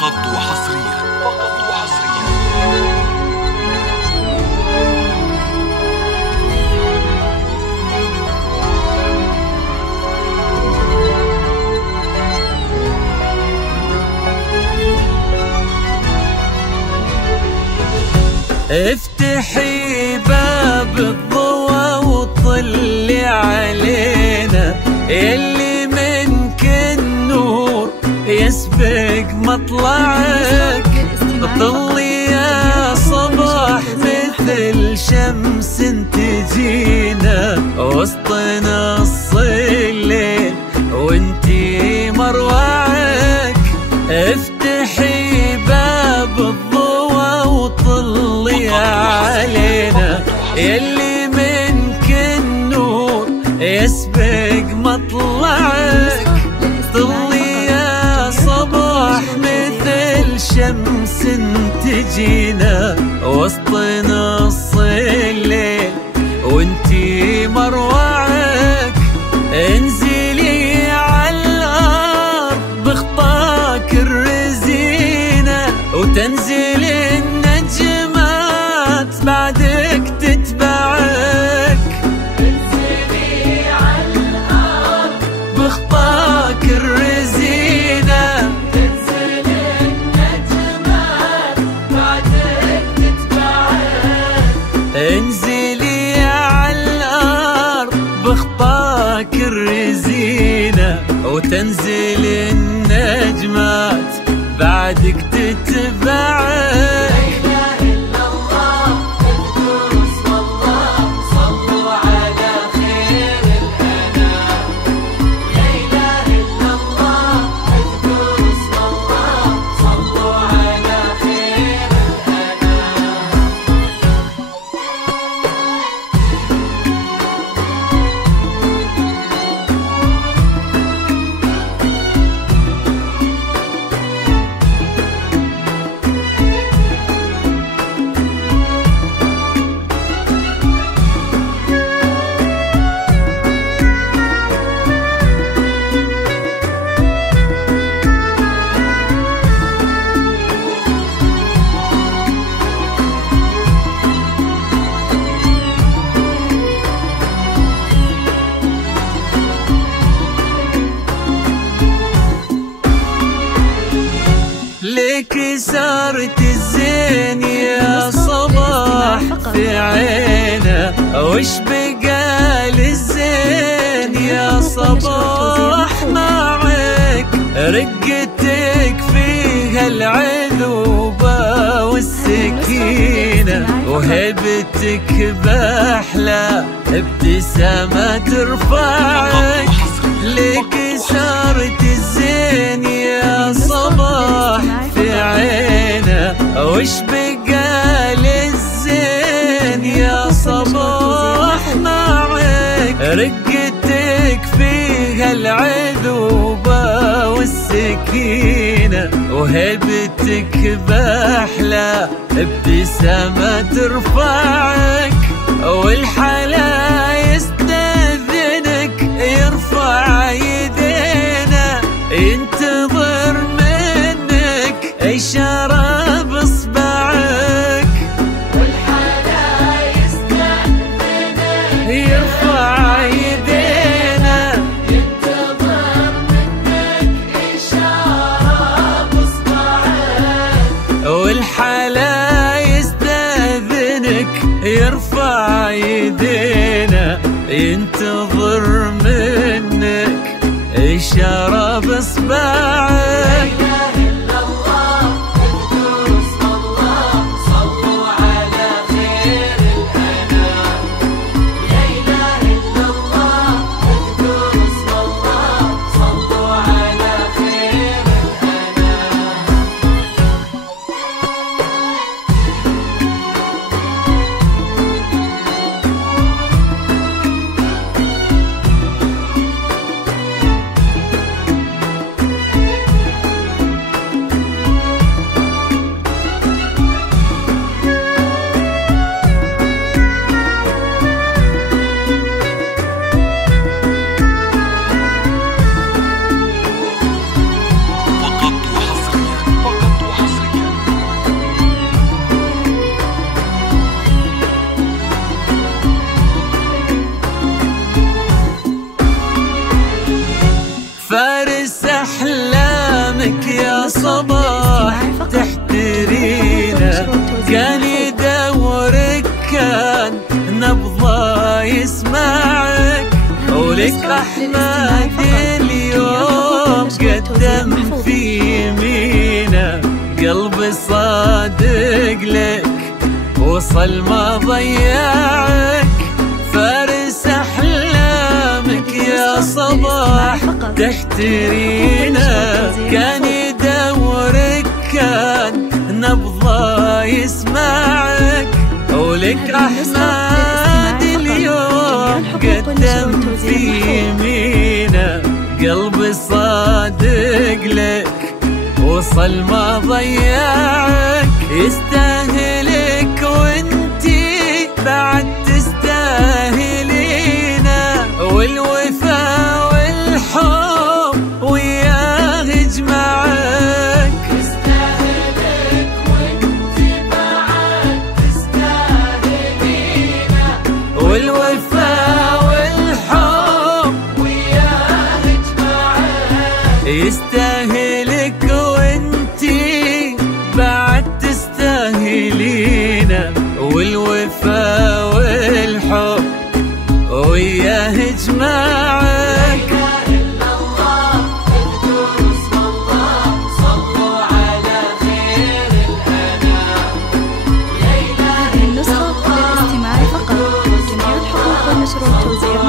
فقط وحصريا. افتحي باب الضوى وطلي علينا، يلي منك النور يسبق مطلعك. طلي يا صباح مثل شمس تجينا وسط نص الليل وانتي مروعك. افتحي باب الضوى وطلي علينا، يلي منك النور يسبق مطلعك. طلي يا صباح مثل شمس تجينا وسط نص الليل وانتي مروعك. انزلي على الارض بخطاك الرزينة وتنزل النجمات بعدك تتبعك. انزلي على الارض بخطاك الرزينة تنزل النجمات بعدك تتبعك. انزلي على الارض بخطاك الرزينة وتنزل النجمات بعدك تتبعك. لك صارت الزين يا صباح في عينه، وش بقال الزين يا صباح معك. رقتك فيها العذوبة والسكينة وهبتك بأحلى ابتسامة ترفعك. لك صارت الزين يا صباح في عينه، وش بقال الزين يا صباح معك. رقتك فيها العذوبة والسكينة وهبتك بأحلى ابتسامة ترفعك. والحلا يستأذنك يرفع يدينا ينتظر منك إشارة بإصبعك. والحلا يستأذنك يرفع يدينا ينتظر منك إشارة بإصبعك. والحلا يستأذنك يرفع يدينا ينتظر منك إشارة بإصبعك. كان يدورك كان نبضه يسمعك، ولك أحمد اليوم قدم في يمينه، قلب صادق لك وصل ما ضيعك، فارس أحلامك يا صباح تحترينا، كان يدورك كان نبضه يسمعك، ولك أحمد اليوم قدم في يمينه، قلب صادق لك وصل ما ضيعك، يستاهلك وانتي بعد تستاهلينا، والوفا والحب وياه يجمعك، يستاهلك وانتي بعد تستاهلينا، والوفا والحب وياه يجمعك، يستاهلك وانتي بعد تستاهلينا، والوفا والحب وياه يجمعك. هذه النسخة للاستماع فقط، جميع الحقوق والنشر والتوزيع